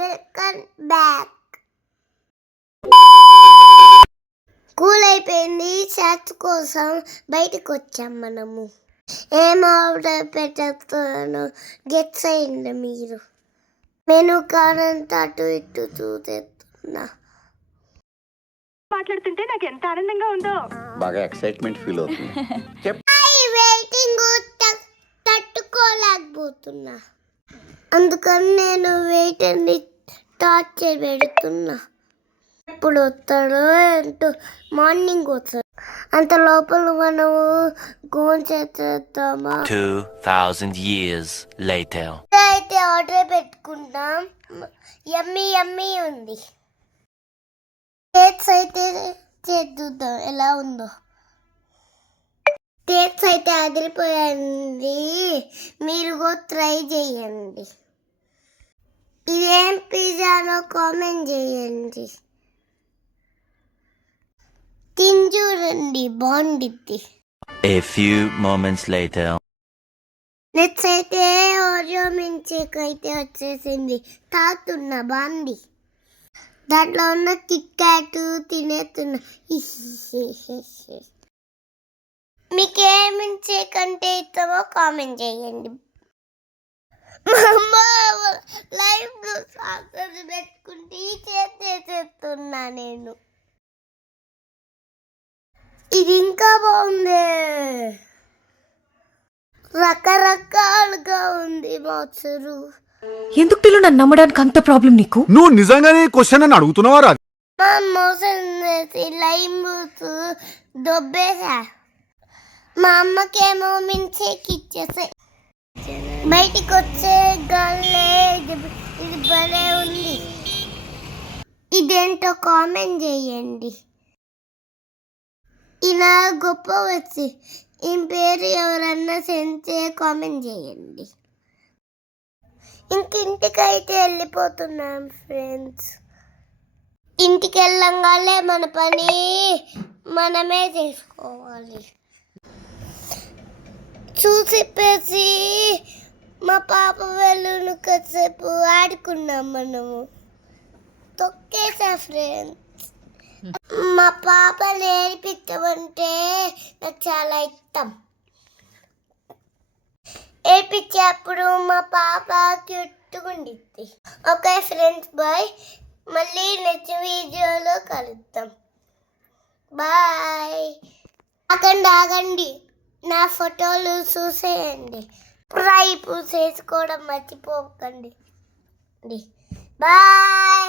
Welcome back. Cool అయిపోయింది. Chat కోసం బయటకు వచ్చాం మనము. ఏం ఆర్డర్ పెట్టాను గెట్స్ అయ్యింది మీరు. మెనూ కార్డ్ అంతా అటు ఇటు చూసేస్తున్నా. మాట్లాడుతుంటే నాకు ఎంత ఆనందంగా ఉందో. బాగా ఎక్సైట్మెంట్ ఫీల్ అవుతుంది. వెయిటింగ్ తట్టుకోలేకపోతున్నా. అందుకని నేను వెయిటర్ని టార్చర్ పెడుతున్నా. ఎప్పుడు వస్తాడో ఏంటో. మార్నింగ్ వస్తాడు. అంత లోపల మనము గోన్ చేద్దామా? 2000 years later. అయితే ఆర్డర్ పెట్టుకుంటాం. యమ్మీ యమ్మీ ఉంది. కేక్స్ అయితే చేద్దాం ఎలా ఉందో. కేక్స్ అయితే అదిరిపోయింది. మీరు కూడా ట్రై చేయండి. ఇదేం పిజ్జానో కామెంట్ చేయండి. తిని చూడండి, బాగుండిద్ది. A few moments later. Next అయితే ఓరియో మిల్క్ అయితే వచ్చేసింది. తాగుతున్నా, బాగుంది. దాంట్లో ఉన్న కిట్ క్యాట్ తినేస్తున్నా. మీకు ఏ మిల్క్ అంటే ఇస్తామో కామెంట్ చేయండి. మా అమ్మ లైవ్లో సాసర్ పెట్టుకుంటే చేసేస్తున్నా నేను. ఇది ఇంకా బాగుంది. రకరకాలుగా ఉంది మాచరు. ఎందుకు టిల్లు నన్ను నమ్మడానికి అంత ప్రాబ్లం నీకు? నువ్వు నిజంగానే క్వశ్చన్ అని అడుగుతున్నావా? మా మోసం చేసి లైమ్ దొబ్బేసా. మా అమ్మకేమో మించేకి ఇచ్చేసా. బయటికి వచ్చే గాలే ఇది భలే ఉంది. ఇదేంటో కామెంట్ చేయండి. ఇలా గొప్ప వచ్చి ఈ పేరు ఎవరన్నా సెంటే కామెంట్ చేయండి. ఇంటికైతే వెళ్ళిపోతున్నాం ఫ్రెండ్స్. ఇంటికి వెళ్ళంగానే మన పని మనమే చేసుకోవాలి. చూసిప్పేసి మా పాప వెళ్ళును కాసేపు ఆడుకున్నాం మనము. తొక్కేసా ఫ్రెండ్స్. మా పాప నేర్పించమంటే నాకు చాలా ఇష్టం. ఏడ్పించేప్పుడు మా పాప క్యూట్గుండిద్ది. Okay friends, bye. మళ్ళీ నెక్స్ట్ వీడియోలో కలుద్దాం. బాయ్. ఆగండి, నా ఫోటోలు చూసేయండి. ప్రైప్ చేసుకోవడం మర్చిపోకండి. బాయ్.